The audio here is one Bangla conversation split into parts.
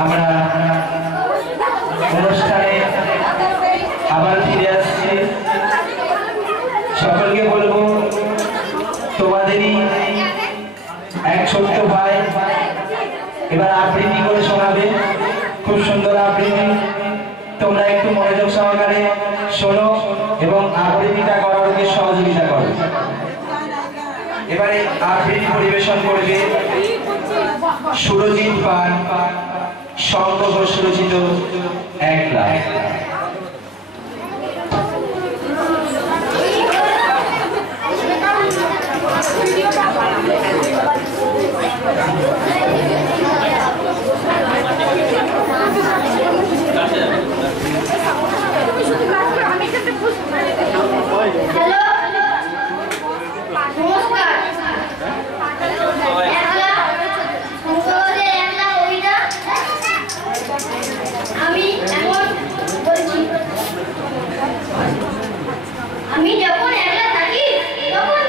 আমরা অনুষ্ঠানে আবার ফিরে আসছি। সকলকে বলবো তোমাদেরই এক ছোট্ট ভাই এবার আবৃত্তি করে শোনাবে, খুব সুন্দর আবৃত্তি। তোমরা একটু মনোযোগ সহকারে শোনো এবং আবৃত্তিটা করার ওকে সহযোগিতা করো। এবারে আবৃত্তি পরিবেশন করবে সুরজিৎ পান, শঙ্খ ঘোষ রচিত একলা। তখন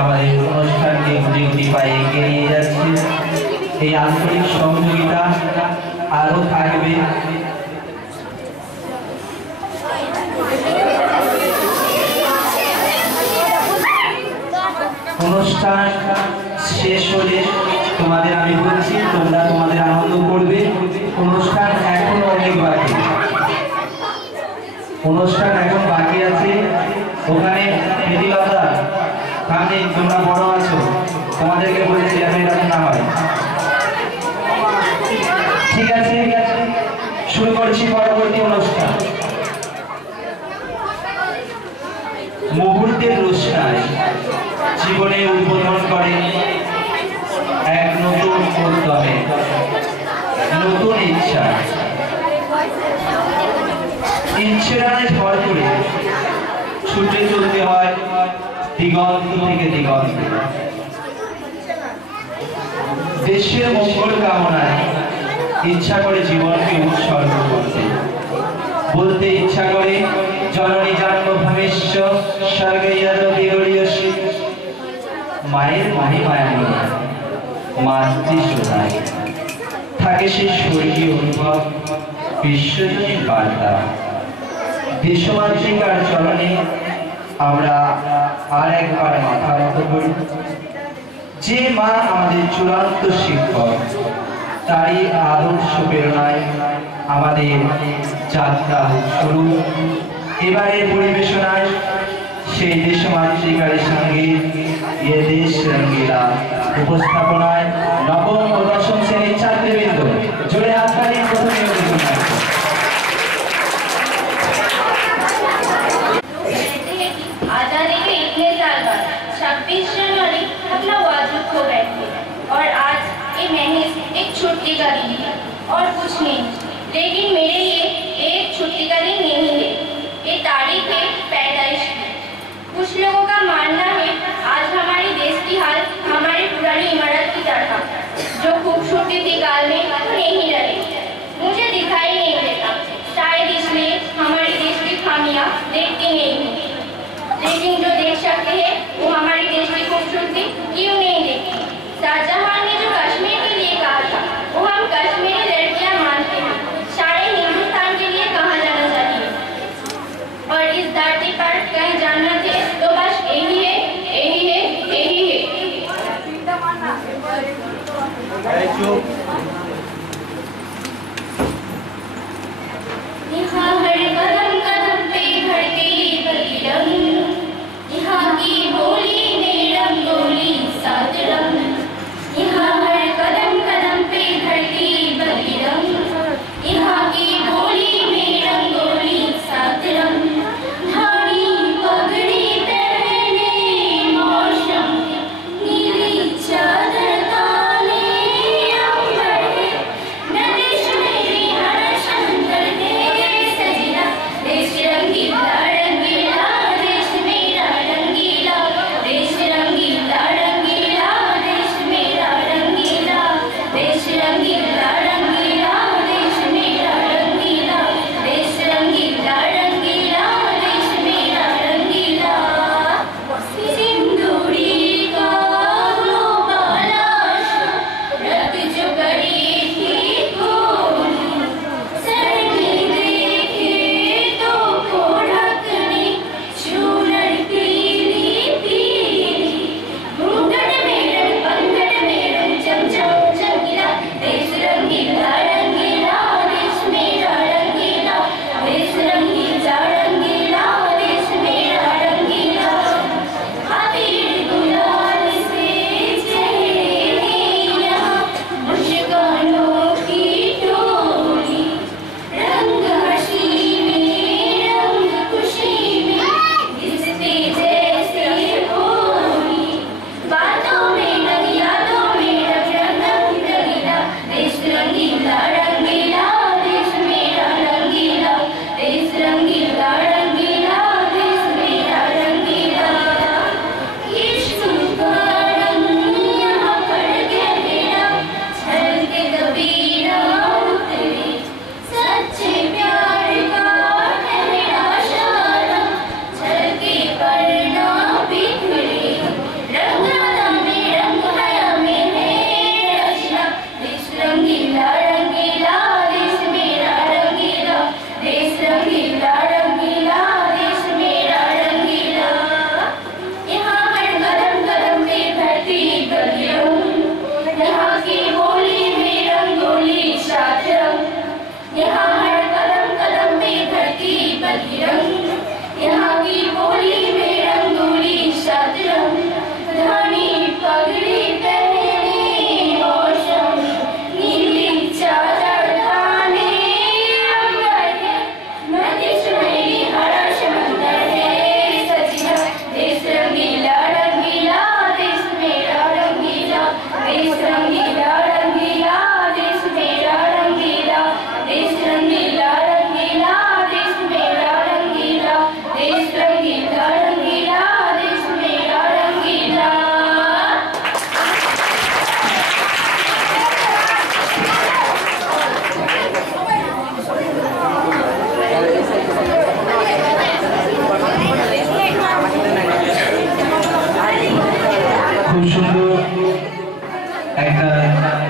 আমাদের অনুষ্ঠানকে গুটি পায়ে এগিয়ে নিয়ে যাচ্ছে। এই আন্তরিক সহযোগিতা আরো থাকবে। অনুষ্ঠান শেষ হলে তোমাদের আমি বলছি, তোমরা তোমাদের আনন্দ করবে। অনুষ্ঠান এখনো অনেক বাকি, অনুষ্ঠান এখন বাকি আছে। ওখানে দিদিবাদা সামনে, তোমরা বড় আছো, তোমাদেরকে বলেছিলাম এরকম না হয়। ঠিক আছে, শুরু করছি পরবর্তী অনুষ্ঠান। মুহূর্তের রোশনায় জীবনে উদ্বোধন করে এক নতুন উদ্যমে, নতুন ইচ্ছা। ইচ্ছেরায় ভর করে ছুটে চলতে হয় দিগন্ত থেকে দিগন্তে। দেশের মঙ্গল কামনায় ইচ্ছা করে জীবনকে উৎসর্গ করতে। বলতে ইচ্ছা করে জননী জন্মভূমিষ্য স্বর্গীয়সী, মায়ের মহিমায় মাতৃশোনায় থাকে সেই স্বর্গীয় অনুভব, বিশ্বজনীন বার্তা। দেশমাতৃকার চরণে আমরা আর একবার মাথা নত করি। যে মা আমাদের চূড়ান্ত শিক্ষক, তারই আদর্শ প্রেরণায় আমাদের যাত্রা শুরু। এবারের পরিবেশনায় সেই দেশমাতৃকার সঙ্গে এ দেশ রঙ্গিলা উপস্থাপনায় নবম ও দশম শ্রেণীর ছাত্রবৃন্দ জোরে হাততালি প্রথমে आजादी के इतने साल बाद 26 जनवरी अपना वाजब खो बैठे और आज ये महज एक छुट्टी का दिन है और कुछ नहीं, लेकिन मेरे लिए एक छुट्टी का दिन नहीं है। ये तारीख है 45 की। कुछ लोगों का मानना है आज हमारे देश की हाल हमारी पुरानी इमारत की तरह, जो खूबसूरती थी काल में नहीं रही, मुझे दिखाई नहीं देता। शायद इसलिए हमारे देश की खामियां देखती नहीं हूँ, लेकिन जो देख सकते हैं वो हमारे देश की खूबसूरती क्यों नहीं देखती। शाहजहां ने जो कश्मीर के लिए कहा था वो हम कश्मीरी लड़कियां मानते हैं, सारे हिंदुस्तान के लिए कहा जाना चाहिए। और इस धरती पर कहीं जाना थे तो बस यही है, यही है, यही है। यहाँ हर कदम कदम पे धड़केली बलिरंग, यहाँ की बोली में रंगोली सात रंग। यहाँ हर कदम कदम पे धड़केली बलिरंग, यहाँ की बोली में रंगोली सात रंग। धाड़ी पगड़ी पहने मौसम, नीली चादर ताने अंबर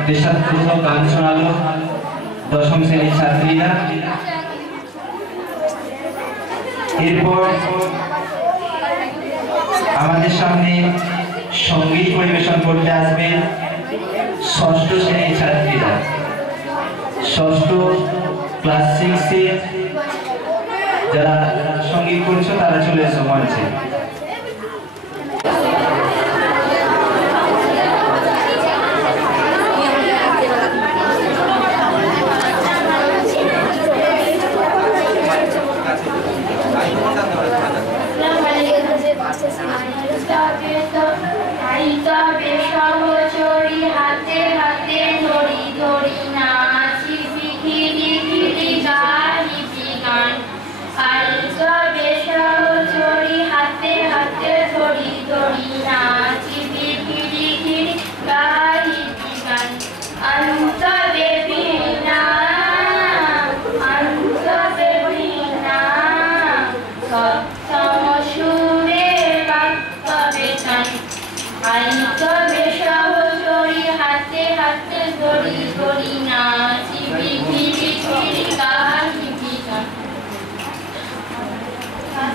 দেশাত্মবোধক গান শোনালো দশম শ্রেণীর ছাত্রীরা। এরপর আমাদের সামনে সঙ্গীত পরিবেশন করতে আসবে ষষ্ঠ শ্রেণীর ছাত্রীরা। ষষ্ঠ ক্লাস 6 এর যারা সঙ্গীত করছো তারা চলে এসো মঞ্চে। হাতে হাতে ধরি ধরি নাচি বিকিরি বিকিরি গাইবি গান। আইসা বেশাও চড়ি হাতে হাতে ধরি ধরি নাচি বিকিরি বিকিরি গাইবি গান। অন্ত বেবিনা অন্ত বেবিনা সপ্তম সুরে বাক্যবে গান। আইসা বেশাও চড়ি হাতে হাতে ধরি ধরি নাচি বিকিরি বিকিরি গাইবি গান।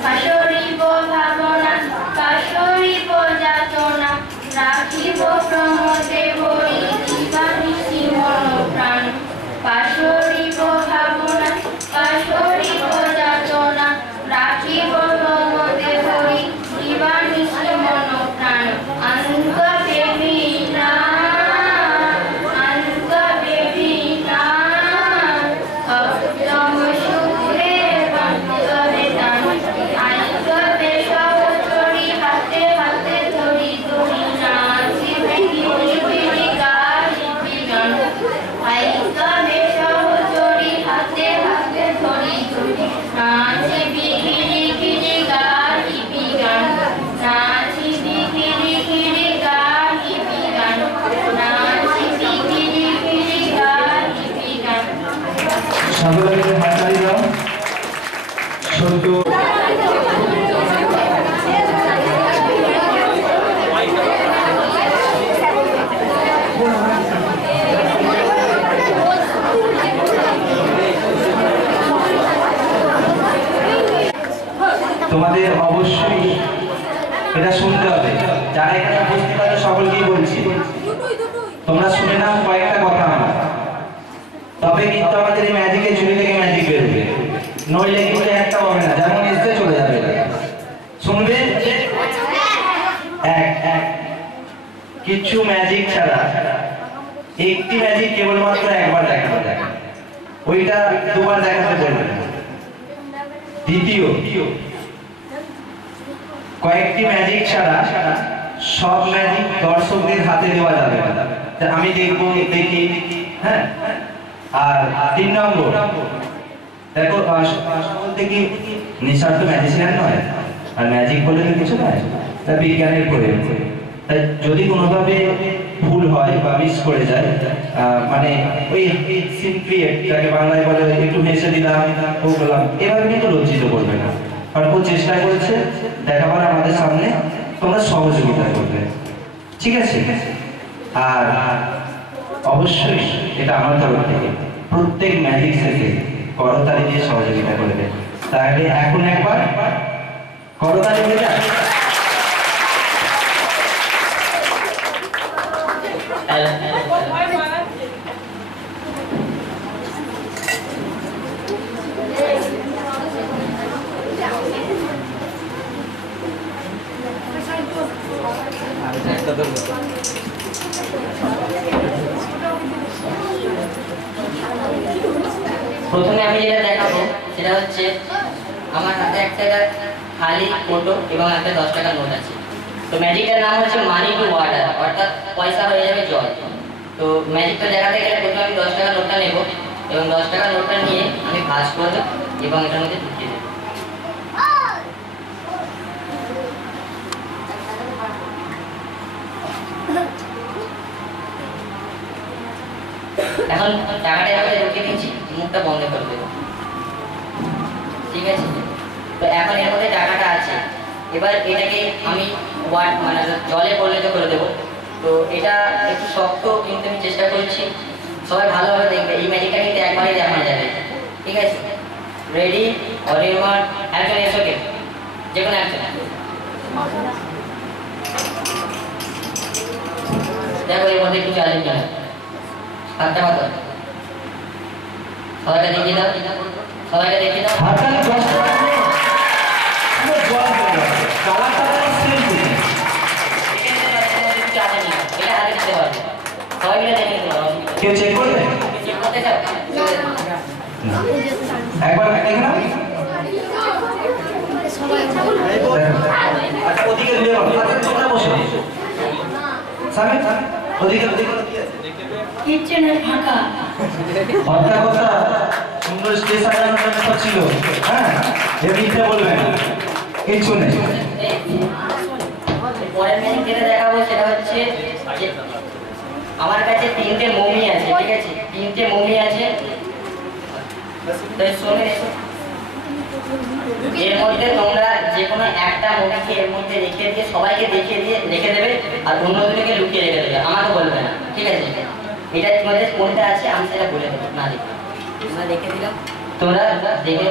কাশরিব ভাবনা কাশরিব যাতনা রাখিব প্রমোদে ভরি দিবানিশি মন প্রাণ। কাশরিব ভাবনা কাশরিব যাতনা রাখিব প্রমোদে ভরি দিবানিশি মন প্রাণ। অন্ত বেবিনা অন্ত বেবিনা সপ্তম সুরে বাক্যবে গান। আইসা বেশাও চড়ি হাতে হাতে ধরি ধরি নাচি বিকিরি বিকিরি গাইবি গান। আইসা বেশাও চড়ি হাতে হাতে ধরি ধরি নাচি বিকিরি বিকিরি গাইবি গান। নাচি বিকিরি বিকিরি গাইবি গান। নাচি বিকিরি বিকিরি গাইবি গান। সকলে মিলে হাততালি দাও। ছোট তোমাদের অবশ্যই এটা শুনতে হবে। যারা এখানে উপস্থিত আছে সকলকেই বলছি, তোমরা শুনে নাও কয়েকটা কথা আমার। তবে কিন্তু আমাদের এই ম্যাজিকের ঝুলি থেকে ম্যাজিক বেরোবে, নইলে কিন্তু একটা হবে না, যেমন এসে চলে যাবে। শুনবে এক এক কিছু ম্যাজিক ছাড়া একটি ম্যাজিক কেবলমাত্র একবার দেখানো যায়, ওইটা দুবার দেখাতে বলবে না। দ্বিতীয়, কয়েকটি ম্যাজিক ছাড়া সব ম্যাজিক দর্শকদের হাতে দেওয়া যাবে না, আমি দেখবো দেখি, হ্যাঁ। আর 3 নম্বর, দেখো বলতে কি নিঃস্বার্থ ম্যাজিশিয়ান নয়, আর ম্যাজিক বলে তো কিছু নয়, তা বিজ্ঞানের প্রয়োগ। তাই যদি কোনোভাবে ভুল হয় বা মিস করে যায়, মানে ওই সিনক্রিয়েট যাকে বাংলায় বলে একটু হেসে দিলাম ও করলাম, এভাবে কিন্তু লজ্জিত করবে না। কারণ ও চেষ্টা করেছে দেখাবার আমাদের সামনে, তোমরা সহযোগিতা করবে, ঠিক আছে? আর অবশ্যই এটা আমার তরফ থেকে প্রত্যেক ম্যাজিক শেষে করতালি দিয়ে সহযোগিতা করবে। তাহলে এখন একবার করতালি দিয়ে যাক। প্রথমে আমি যেটা দেখাবো সেটা হচ্ছে আমার হাতে একটা খালি ফটো এবং একটা 10 টাকার নোট আছে। তো ম্যাজিকটার নাম হচ্ছে মানি টু ওয়াটার, অর্থাৎ পয়সা হয়ে যাবে জল। তো ম্যাজিকটা দেখাতে গেলে প্রথমে আমি 10 টাকার নোটটা নেব এবং 10 টাকার নোটটা নিয়ে আমি ভাঁজ করবো এবং এটার মধ্যে ঢুকিয়ে দেবো। এখন টাকাটা এভাবে ঢুকিয়ে দিচ্ছি, মুখটা বন্ধ করে দেবো, ঠিক আছে? তো এখন এর মধ্যে টাকাটা আছে, এবার এটাকে আমি মানে জলে পরিণত করে দেবো। তো এটা একটু শক্ত, কিন্তু আমি চেষ্টা করছি। সবাই ভালোভাবে দেখবে, এই ম্যাজিকটা কিন্তু একবারই দেখানো যাবে, ঠিক আছে? রেডি, অরিয়ন, একজন এসো, কে যে কোনো একজন। দেখো এর মধ্যে কিছু আছে কিনা, হাতটা পাতো, সবাইকে দেখিয়ে দাও, সবাইকে দেখিয়ে দাও। হাতটা জল কালারটা সেম দিন। কিছু আছে কিনা এটা আগে দিতে পারবে, সবাই মিলে দেখে নিতে পারবে। কেউ চেক করবে? চেক করতে চাও? একবার দেখে নাও। আচ্ছা ওদিকে নিয়ে যাও, তোমরা বসো। সামনে ওদিকে কি আছে? কিচেনে ফাঁকা। কথা সুন্দর স্টেজ সাজানোর জন্য সব ছিল। হ্যাঁ, এমনিতে বলবেন কিছু নেই। পরের ম্যাজিক যেটা দেখাবো সেটা হচ্ছে যে আমার কাছে 3টে মমি আছে, ঠিক আছে? 3টে মমি আছে, তো শোনে এর মধ্যে তোমরা যে কোনো একটা মমিকে এর মধ্যে রেখে দিয়ে সবাইকে দেখিয়ে দিয়ে রেখে দেবে, আর অন্য দুটোকে লুকিয়ে রেখে দেবে, আমাকে বলবে না, ঠিক আছে? এটার মধ্যে কোনটা আছে আমি সেটা বলে দেবো, না দেখে তোমরা রেখে দিলাম, তোমরা দেখে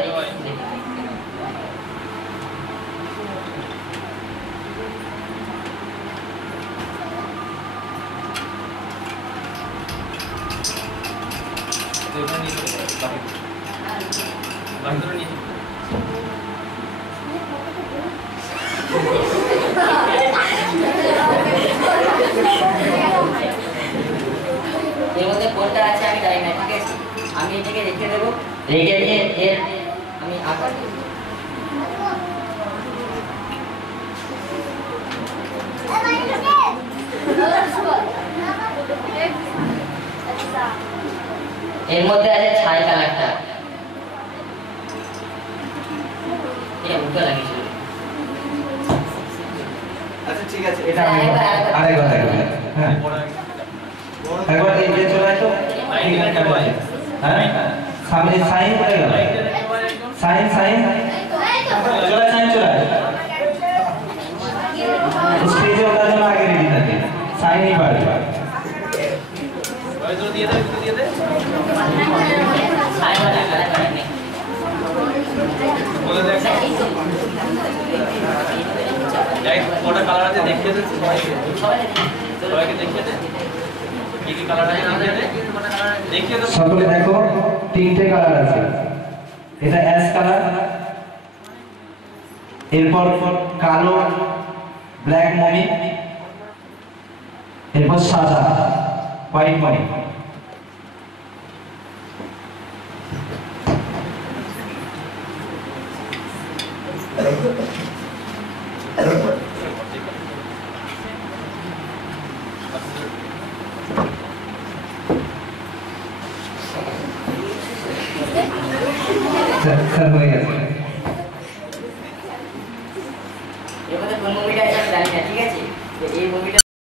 এর মধ্যে কোনটা আছে আমি জানি না, ঠিক আছে? আমি এটাকে রেখে দেবো, রেখে দিয়ে এর আমি আঁকা দেবো। এর মধ্যে আছে ছাই কালারটা, এটা উল্টো লাগিয়েছিল। আচ্ছা ঠিক আছে, এটা আরেকবার দেখবেন। হ্যাঁ, একবার এই যে চলে আসো। হ্যাঁ, সামনে সাইন করে গেল। সাইন সাইন চলে, সাইন চলে। স্টেজে ওঠার জন্য আগে রেডি থাকে, সাইনই পারবে। ছাই কালার কালার নেই, বলে দেখ কোনটা কালার আছে দেখিয়ে দে, সবাইকে দেখিয়ে দে কি কি কালার আছে দেখিয়ে দে। সকলে দেখো 3টে কালার আছে। এটা অ্যাশ কালার, এরপর কালো ব্ল্যাক মমি, এরপর সাদা হোয়াইট মমি। হয়ে গেছে। এর মধ্যে কোন মুভিটা আছে আমি জানি না, ঠিক আছে? তো এই মুভিটা